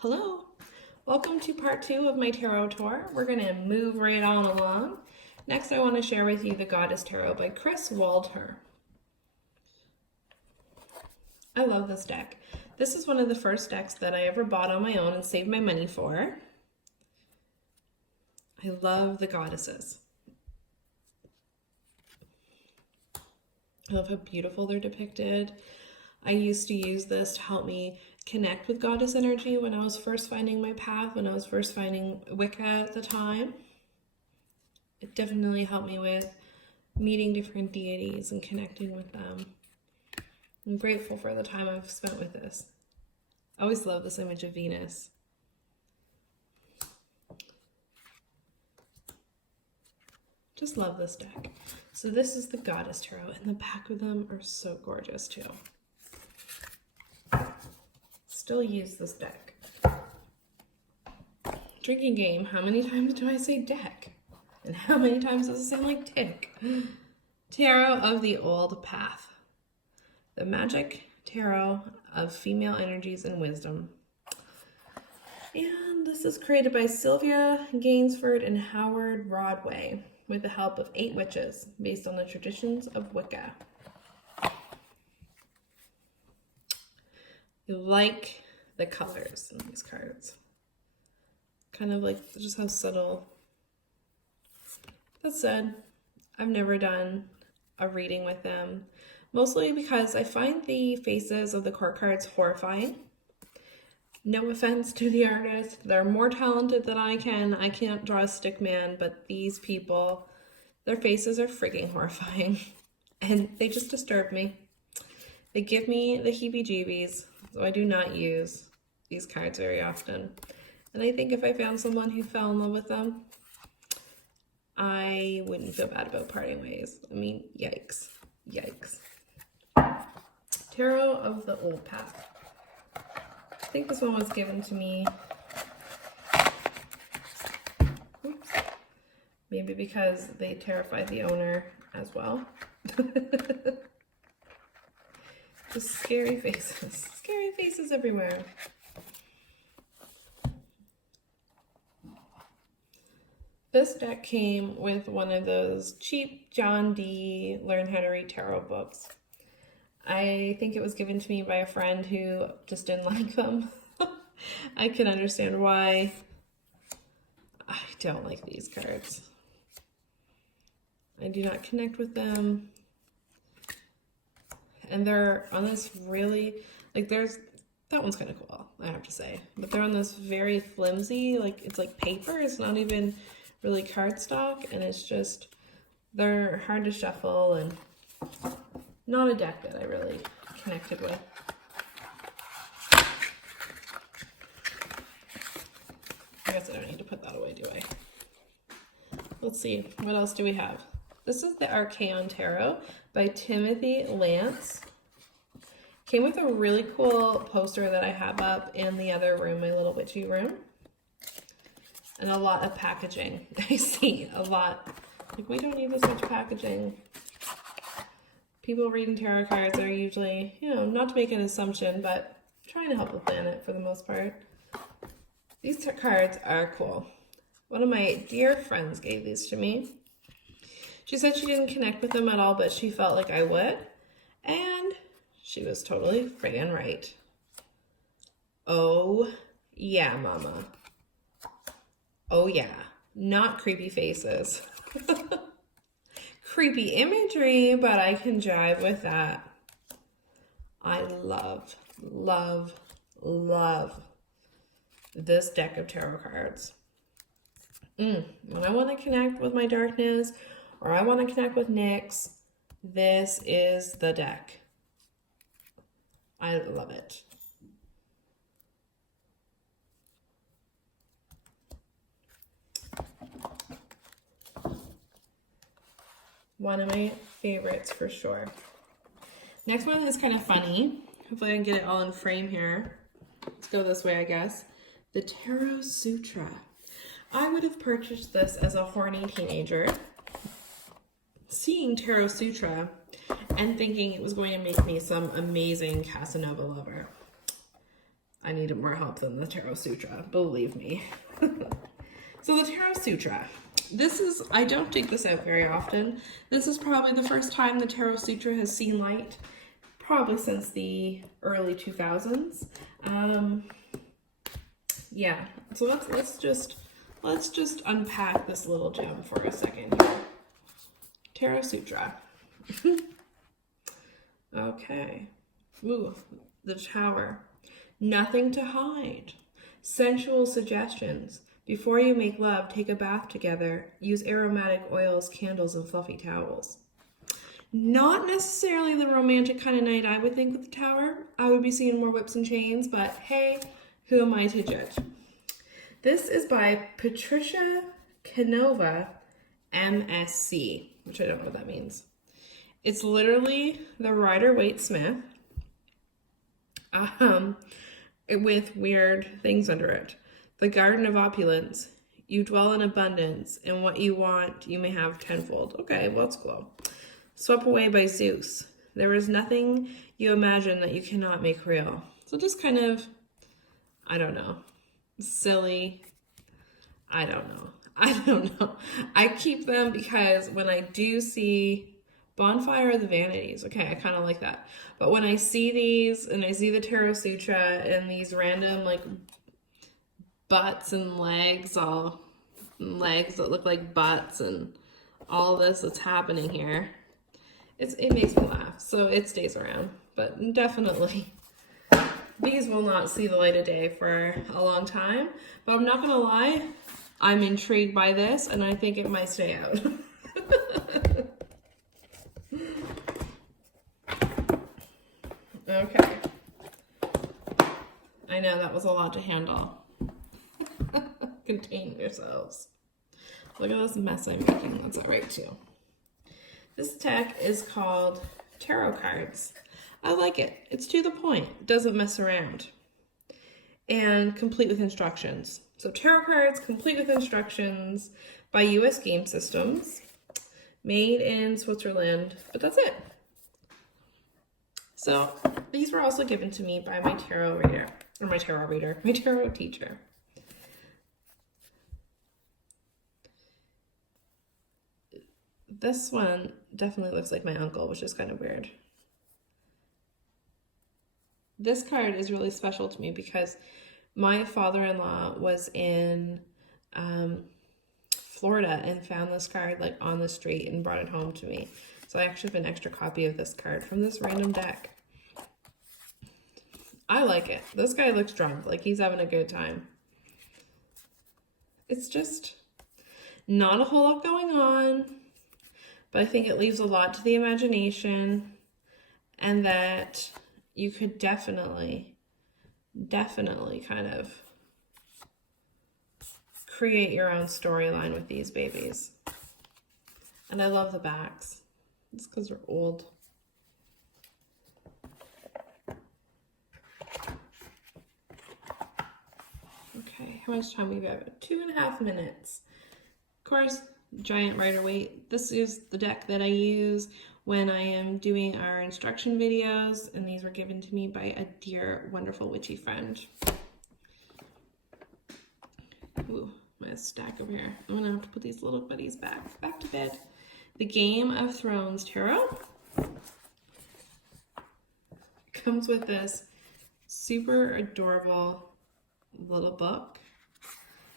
Hello, welcome to part 2 of my tarot tour. We're going to move right on along. Next, I want to share with you the Goddess Tarot by Chris Waldher. I love this deck. This is one of the first decks that I ever bought on my own and saved my money for. I love the goddesses. I love how beautiful they're depicted. I used to use this to help me connect with goddess energy when I was first finding my path, when I was first finding Wicca at the time. It definitely helped me with meeting different deities and connecting with them. I'm grateful for the time I've spent with this. I always love this image of Venus. Just love this deck. So this is the Goddess Tarot, and the back of them are so gorgeous too. Still use this deck. Drinking game, how many times do I say deck? And how many times does it sound like tick? Tarot of the Old Path. The magic tarot of female energies and wisdom. And this is created by Sylvia Gainsford and Howard Rodway with the help of 8 witches based on the traditions of Wicca. You like the colors in these cards. Kind of like just how subtle. That said, I've never done a reading with them, mostly because I find the faces of the court cards horrifying. No offense to the artist, they're more talented than I can. I can't draw a stick man, but these people, their faces are freaking horrifying, and they just disturb me. They give me the heebie-jeebies, so I do not use these cards very often. And I think if I found someone who fell in love with them, I wouldn't feel bad about parting ways. I mean, yikes. Yikes. Tarot of the Old Path. I think this one was given to me, oops, maybe because they terrified the owner as well. Just scary faces everywhere. This deck came with one of those cheap John Dee Learn How to Read Tarot books. I think it was given to me by a friend who just didn't like them. I can understand why. I don't like these cards. I do not connect with them. And they're on this really, like that one's kind of cool, I have to say. But they're on this very flimsy, like it's like paper. It's not even really cardstock, and it's just, they're hard to shuffle and not a deck that I really connected with. I guess I don't need to put that away, do I? Let's see, what else do we have? This is the Archaon Tarot by Timothy Lance. Came with a really cool poster that I have up in the other room, my little witchy room. And a lot of packaging. I see a lot. Like, we don't need this much packaging. People reading tarot cards are usually, not to make an assumption, but trying to help the planet for the most part. These cards are cool. One of my dear friends gave these to me. She said she didn't connect with them at all, but she felt like I would. And she was totally friggin' right. Oh, yeah, mama. Oh, yeah. Not creepy faces. Creepy imagery, but I can jive with that. I love, love, love this deck of tarot cards. When I want to connect with my darkness, or I want to connect with Nyx, this is the deck. I love it. One of my favorites for sure. Next one is kind of funny. Hopefully I can get it all in frame here. Let's go this way, I guess. The Tarot Sutra. I would have purchased this as a horny teenager, seeing Tarot Sutra and thinking it was going to make me some amazing Casanova lover. I needed more help than the Tarot Sutra, believe me. So the Tarot Sutra. I don't dig this out very often. This is probably the first time the Tarot Sutra has seen light, probably since the early 2000s. Yeah, so let's just unpack this little gem for a second here. Tarot Sutra. Okay. Ooh, the Tower. Nothing to hide. Sensual suggestions. Before you make love, take a bath together. Use aromatic oils, candles, and fluffy towels. Not necessarily the romantic kind of night I would think with the Tower. I would be seeing more whips and chains, but hey, who am I to judge? This is by Patricia Canova, MSc, which I don't know what that means. It's literally the Rider-Waite-Smith with weird things under it. The Garden of Opulence. You dwell in abundance, and what you want, you may have tenfold. Okay, well, that's cool. Swept away by Zeus. There is nothing you imagine that you cannot make real. So just kind of, I don't know, silly. I don't know. I keep them because when I do see Bonfire of the Vanities, okay, I kind of like that. But when I see these, and I see the Tarot Sutra and these random, like, butts and legs that look like butts and all this that's happening here, it makes me laugh. So it stays around. But definitely, these will not see the light of day for a long time. But I'm not going to lie, I'm intrigued by this, and I think it might stay out. Okay. I know that was a lot to handle. Contain yourselves. Look at this mess I'm making. That's all right too. This deck is called Tarot Cards. I like it. It's to the point. Doesn't mess around. And complete with instructions. So Tarot Cards, complete with instructions by US Game Systems. Made in Switzerland. But that's it. So these were also given to me by my tarot teacher. This one definitely looks like my uncle, which is kind of weird. This card is really special to me because my father-in-law was in Florida and found this card like on the street and brought it home to me. So I actually have an extra copy of this card from this random deck. I like it. This guy looks drunk, like he's having a good time. It's just not a whole lot going on, but I think it leaves a lot to the imagination, and that you could definitely kind of create your own storyline with these babies. And I love the backs. It's because they're old. Okay, how much time we got? 2.5 minutes. Of course, giant Rider-Waite. This is the deck that I use when I am doing our instruction videos, and these were given to me by a dear, wonderful witchy friend. Ooh, my stack over here. I'm gonna have to put these little buddies back to bed. The Game of Thrones Tarot comes with this super adorable little book.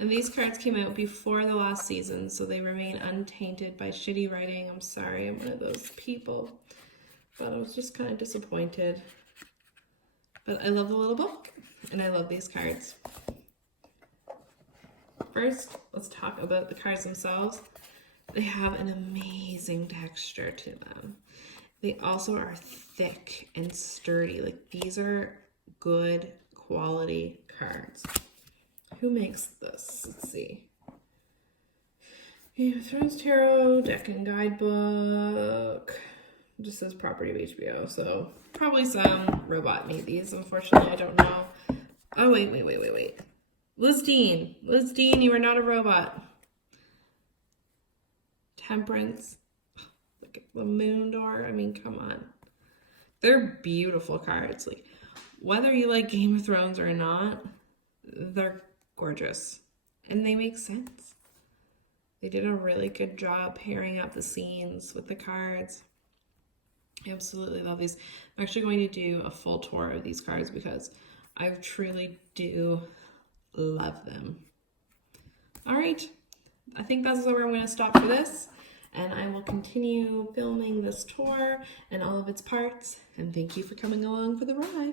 And these cards came out before the last season, so they remain untainted by shitty writing. I'm sorry, I'm one of those people. But I was just kind of disappointed. But I love the little book, and I love these cards. First, let's talk about the cards themselves. They have an amazing texture to them. They also are thick and sturdy. Like, these are good quality cards. Who makes this? Let's see. Game of Thrones Tarot, Deck and Guidebook. It just says property of HBO, so probably some robot made these. Unfortunately, I don't know. Oh, wait. Liz Dean, you are not a robot. Temperance. Look at the Moon Door. I mean, come on. They're beautiful cards. Like, whether you like Game of Thrones or not, they're gorgeous. And they make sense. They did a really good job pairing up the scenes with the cards. I absolutely love these. I'm actually going to do a full tour of these cards because I truly do love them. All right, I think that's where I'm going to stop for this, and I will continue filming this tour and all of its parts, and thank you for coming along for the ride.